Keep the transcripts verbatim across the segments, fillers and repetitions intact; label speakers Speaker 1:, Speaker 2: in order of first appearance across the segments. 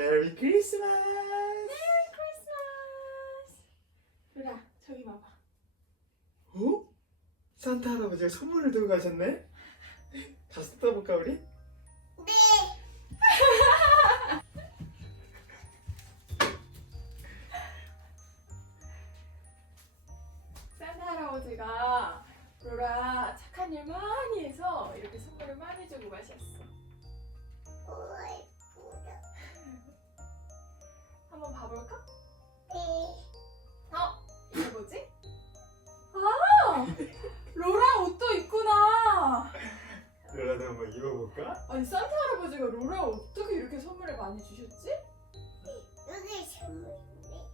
Speaker 1: 메리 크리스마스.
Speaker 2: 메리 크리스마스. 루라 저기 봐봐.
Speaker 1: 어? 산타 할아버지가 선물을 들고 가셨네? 가서 뜯어볼까 우리?
Speaker 3: 네.
Speaker 2: 산타 할아버지가 루라 착한 일 많이 해서 이렇게 선물을 많이 주고 가셨어.
Speaker 3: 우와, 예쁘다.
Speaker 2: 한번 봐볼까?
Speaker 3: 네.
Speaker 2: 어? 이게 뭐지? 아! 로라 옷도 있구나.
Speaker 1: 로라도 한번 입어볼까?
Speaker 2: 아니 산타 할아버지가 로라 어떻게 이렇게 선물을 많이 주셨지?
Speaker 3: 여기 선물인데.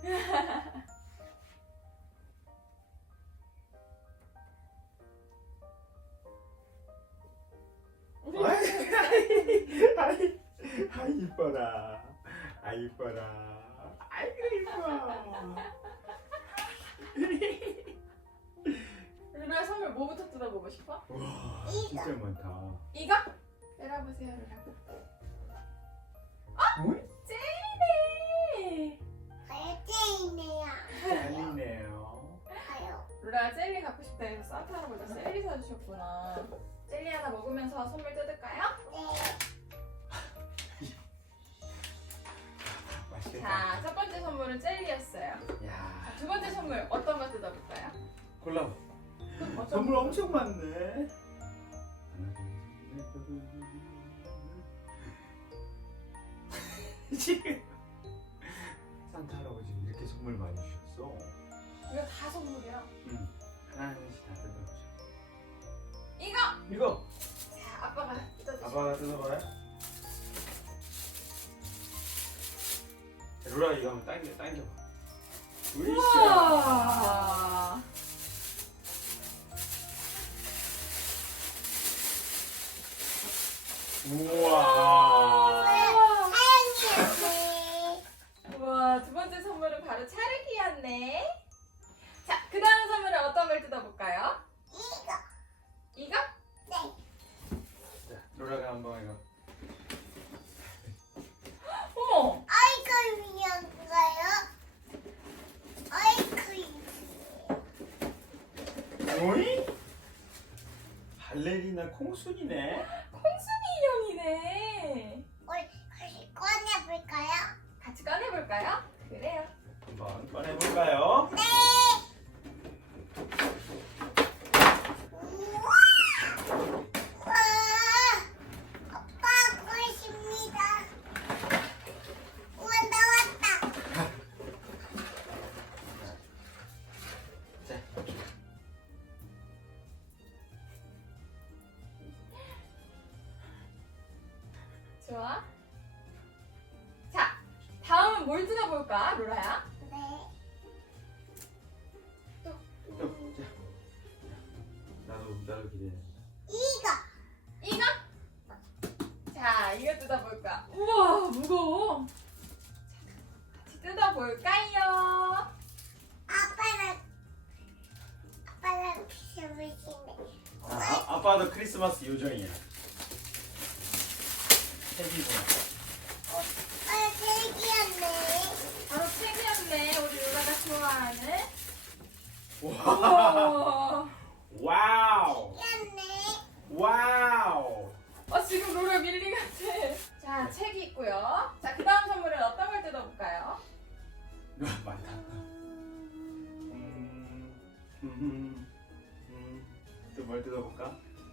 Speaker 1: 아이, 아이, 아이 이뻐라. 아이 이뻐라. 아이고 이뻐.
Speaker 2: 루라 선물 뭐부터 뜯어보고 싶어?
Speaker 1: 와 진짜 많다.
Speaker 2: 이거? 내려보세요 루라.
Speaker 1: 어?
Speaker 2: 젤리!
Speaker 3: 발제이네요.
Speaker 1: 아니네요.
Speaker 3: 가요.
Speaker 2: 루라 젤리 갖고 싶다 해서 산타 할아버지 젤리 사주셨구나. 젤리 하나 먹으면서 선물 뜯을까요?
Speaker 3: 네.
Speaker 1: 맛있겠다.
Speaker 2: 자, 첫 번째 선물은 젤리였어요.
Speaker 1: 야,
Speaker 2: 자, 두 번째 선물 어떤 거 뜯어볼까요?
Speaker 1: 골라.
Speaker 2: 어떤
Speaker 1: 선물
Speaker 2: 거?
Speaker 1: 엄청 많네. 지금 산타 할아버지는 이렇게 선물 많이 주셨어.
Speaker 2: 이거 다 선물이야.
Speaker 1: 응. 하나씩 다 뜯어보자.
Speaker 2: 이거!
Speaker 1: 이거
Speaker 2: 자, 아빠가 뜯어주세요.
Speaker 1: 아빠가 뜯어봐요. 루라 이거 한번 당겨 당겨봐. 으쌰.
Speaker 2: 우와!
Speaker 1: 우와.
Speaker 3: 사랑해요.
Speaker 2: 우와, 두 번째 선물은 바로 차르기였네. 자, 그 다음 선물은 어떤 걸 뜯어볼까요?
Speaker 3: 이거.
Speaker 2: 이거?
Speaker 3: 네.
Speaker 1: 자, 루라가 한번 이거.
Speaker 2: 어머!
Speaker 3: 아이크림인가요? 아이크림.
Speaker 1: 오이? 발레리나 콩순이네.
Speaker 2: 콩순이 인형이네.
Speaker 3: 우리 다시 꺼내볼까요?
Speaker 2: 같이 꺼내볼까요? 그래요.
Speaker 1: 한번 꺼내볼까요?
Speaker 3: 네. 우와. 우와. 아빠 하고 싶습니다. 우와 나왔다.
Speaker 1: 자,
Speaker 2: 좋아. 자, 다음은 뭘 뜯어볼까, 로라야?
Speaker 3: 네.
Speaker 1: 또, 자. 나도 나도 기대된다.
Speaker 3: 이거.
Speaker 2: 이거? 자, 이거 뜯어볼까? 우와, 무거워. 자, 같이 뜯어볼까요?
Speaker 3: 아빠랑 아빠랑 비슷비슷해.
Speaker 1: 아, 아, 아빠도 크리스마스 요정이야. 책이구나.
Speaker 3: 아, 되기였네.
Speaker 2: 바로 책이었네, 우리 로라가 좋아하는.
Speaker 1: 와.
Speaker 2: 우와.
Speaker 1: 와우.
Speaker 3: 되기였네.
Speaker 1: 와우.
Speaker 2: 어, 지금 로라 밀리 같아. 자, 책이 있고요. 자, 그 다음 선물은 어떤 걸 뜯어볼까요?
Speaker 1: 많다. 음, 음, 음. 또 뭘 뜯어볼까?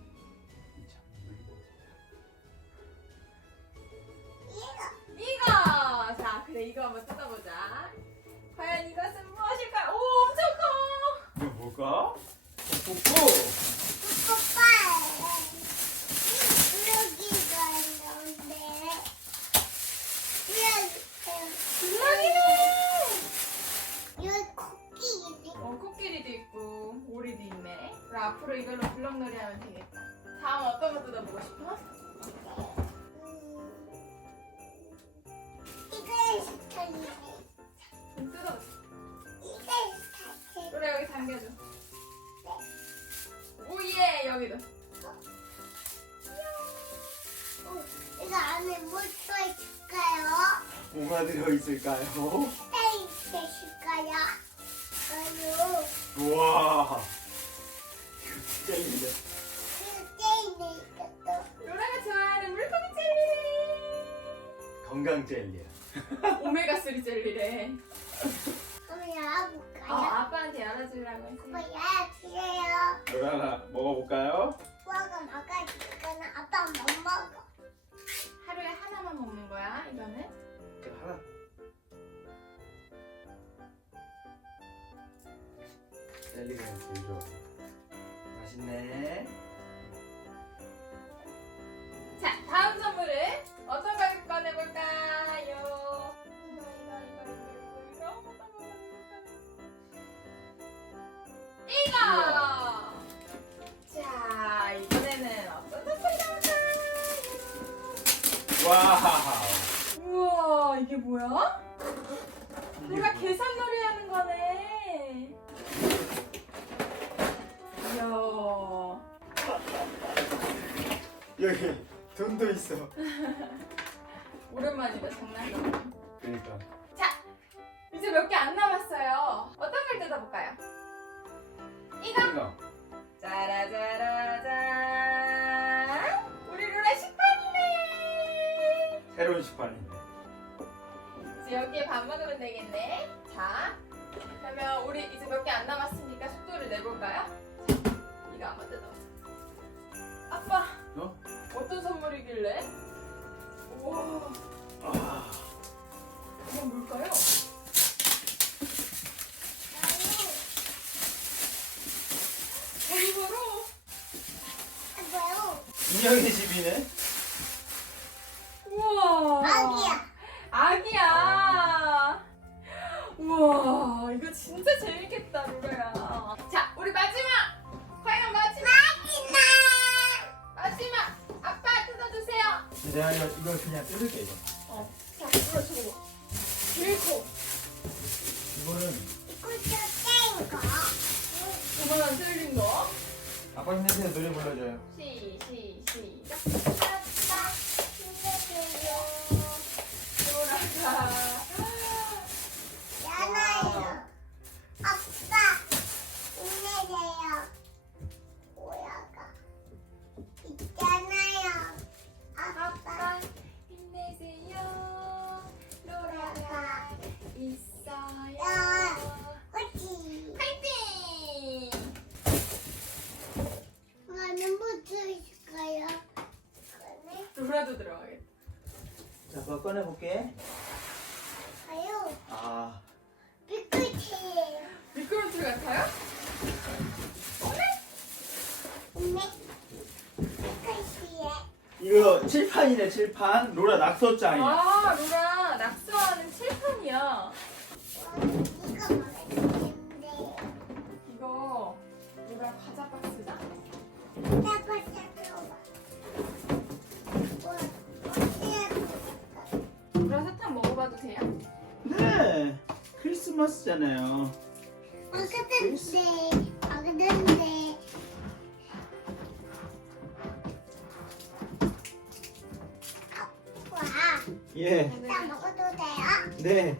Speaker 3: 이거.
Speaker 2: 이거! 자, 그래, 이거 한번 뜯어보자. 과연 이것은 무엇일까요? 오, 엄청 커!
Speaker 1: 이거 뭘까? 뽀뽀.
Speaker 3: 오빠. 여기가 있는데. 여기.
Speaker 2: 블럭이네!
Speaker 3: 여기 코끼리.
Speaker 2: 어, 코끼리도 있고, 오리도 있네. 그럼 앞으로 이걸로 블럭놀이 하면 되겠다. 다음 어떤 거 뜯어보고 싶어?
Speaker 3: 이거 스타일이네.
Speaker 2: 좀 뜯어보자.
Speaker 3: 이거 스타일.
Speaker 2: 그래, 여기 당겨줘. 오예! 여기도.
Speaker 3: 어, 이거 안에 뭐 들어있을까요?
Speaker 1: 뭐가 들어있을까요?
Speaker 3: 떼 있을까요? 아유,
Speaker 1: 우와 이거 진짜 힘들어.
Speaker 3: 그 떼있네 이것도.
Speaker 2: 로라가 좋아하는 물고기 젤리.
Speaker 1: 건강 젤리야.
Speaker 2: 오메가삼 젤리래.
Speaker 3: 한번
Speaker 2: 어,
Speaker 3: 열어볼까요?
Speaker 2: 아빠한테 열어주려고 했어.
Speaker 3: 한번 열어주세요.
Speaker 1: 로라 먹어볼까요?
Speaker 3: 부하가 막아주니까 아빠 못 먹어.
Speaker 2: 하루에 하나만 먹는 거야, 이거는?
Speaker 1: 그 하나. 젤리가 제일 좋아. 맛있네.
Speaker 2: 자, 다음 선물은 어떤 걸 꺼내볼까요? 이거, 이거, 이거, 이거, 이거, 어떤 거 꺼내볼까요? 이거! 자, 이번에는 어떤 선물이 나올까요?
Speaker 1: 와우.
Speaker 2: 우와, 이게 뭐야?
Speaker 1: 이게
Speaker 2: 누가
Speaker 1: 뭐야?
Speaker 2: 계산놀이 하는 거네. 이야.
Speaker 1: 여기 돈도 있어.
Speaker 2: 오랜만이다, 장난감.
Speaker 1: 그러니까.
Speaker 2: 자, 이제 몇 개 안 남았어요. 어떤 걸 뜯어볼까요? 이거!
Speaker 1: 이거.
Speaker 2: 짜라짜라짠! 우리 루라 식판이네!
Speaker 1: 새로운 식판인데.
Speaker 2: 이제 여기에 밥 먹으면 되겠네. 자, 그러면 우리 이제 몇 개 안 남았으니까 속도를 내볼까요? 자, 이거 한번 뜯어보자. 아빠,
Speaker 1: 어?
Speaker 2: 어떤 선물이길래? 우와,
Speaker 1: 아.
Speaker 2: 이건 뭘까요? 이거로
Speaker 3: 뭐요?
Speaker 1: 인형의 집이네.
Speaker 2: 우와.
Speaker 3: 아기야.
Speaker 2: 아기야. 우와, 이거 진짜 재밌겠다, 루라야. 자, 우리 마지막! 과연 마지막! 마지막! 아빠 뜯어주세요.
Speaker 1: 내가 이거 이걸 그냥 뜯을게 이거.
Speaker 2: 어, 자, 루라 저거. 제일 커.
Speaker 1: 이거는
Speaker 3: 이거 저 거.
Speaker 2: 이만한 틀린 거.
Speaker 1: 아빠 힘내세요. 노래 불러줘요.
Speaker 2: 시, 시, 시작.
Speaker 3: 아빠 힘내세요.
Speaker 2: 루라가.
Speaker 3: 야나요. 아빠 힘내세요. 오야가 있잖아요. 아빠
Speaker 2: 아빠 힘내세요. 로라가 있어요.
Speaker 3: 그치.
Speaker 2: 파이팅!
Speaker 3: 많은 분들 있을까요? 그러네.
Speaker 2: 로라도 들어가겠다.
Speaker 1: 자, 그거 꺼내볼게.
Speaker 3: 아유,
Speaker 1: 아,
Speaker 3: 미끄러지예요.
Speaker 2: 미끄럼틀 같아요?
Speaker 3: 네. 미끄러지예.
Speaker 1: 이거 칠판이네 칠판. 로라 낙서장이야.
Speaker 2: 아, 로라 낙서하는 칠판이야.
Speaker 3: 이거 먹었는데.
Speaker 2: 이거 로라 과자 박스다.
Speaker 3: 나빠 잡아봐.
Speaker 2: 로라 사탕 먹어봐도 돼요?
Speaker 1: 네. 크리스마스잖아요.
Speaker 3: 먹었는데, 먹었는데. 와,
Speaker 1: 예.
Speaker 3: 일단 먹어도 돼요?
Speaker 1: 네.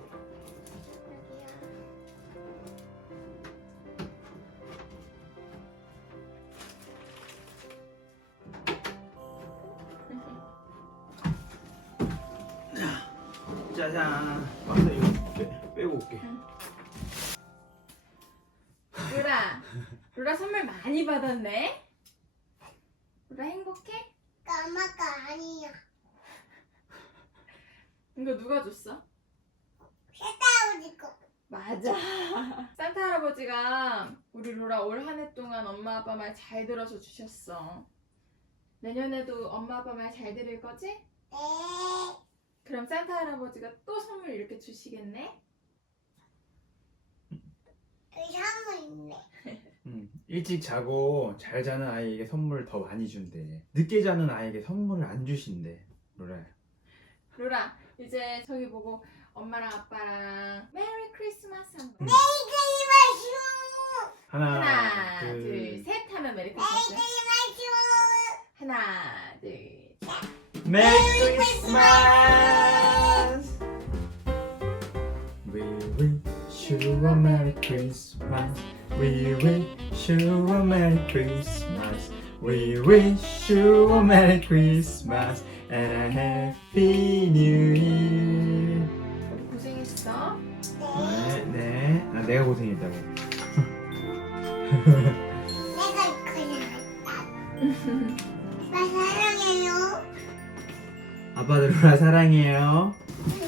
Speaker 1: 짜잔. 와서 이거 빼, 빼고 올게.
Speaker 2: 로라, 로라 선물 많이 받았네. 로라 행복해?
Speaker 3: 까마가 아니야.
Speaker 2: 이거 누가 줬어?
Speaker 3: 세다우지 거.
Speaker 2: 맞아. 산타 할아버지가 우리 로라 올 한 해 동안 엄마 아빠 말 잘 들어서 주셨어. 내년에도 엄마 아빠 말 잘 들을 거지?
Speaker 3: 네.
Speaker 2: 그럼 산타 할아버지가 또 선물 이렇게 주시겠네?
Speaker 3: 그 선물 있네.
Speaker 1: 음, 일찍 자고 잘 자는 아이에게 선물을 더 많이 준대. 늦게 자는 아이에게 선물을 안 주신대. 로라야.
Speaker 2: 로라, 이제 저기 보고 엄마랑 아빠랑 메리 크리스마스 한 번.
Speaker 1: 음.
Speaker 3: 메리크리스마스.
Speaker 1: 하나,
Speaker 2: 하나,
Speaker 1: 둘,
Speaker 2: 둘, 셋 하면 메리 크리스마스.
Speaker 3: 메리크리스마스.
Speaker 2: 하나, 둘, 셋.
Speaker 1: 메리 크리스마스. you a Merry Christmas. We wish you a Merry Christmas. We wish you a Merry Christmas and a Happy New Year.
Speaker 2: 고생했어.
Speaker 1: 네, 네. 아, 내가 고생했다고.
Speaker 3: 내가 그냥 아빠 사랑해요.
Speaker 1: 아빠들 보라 사랑해요.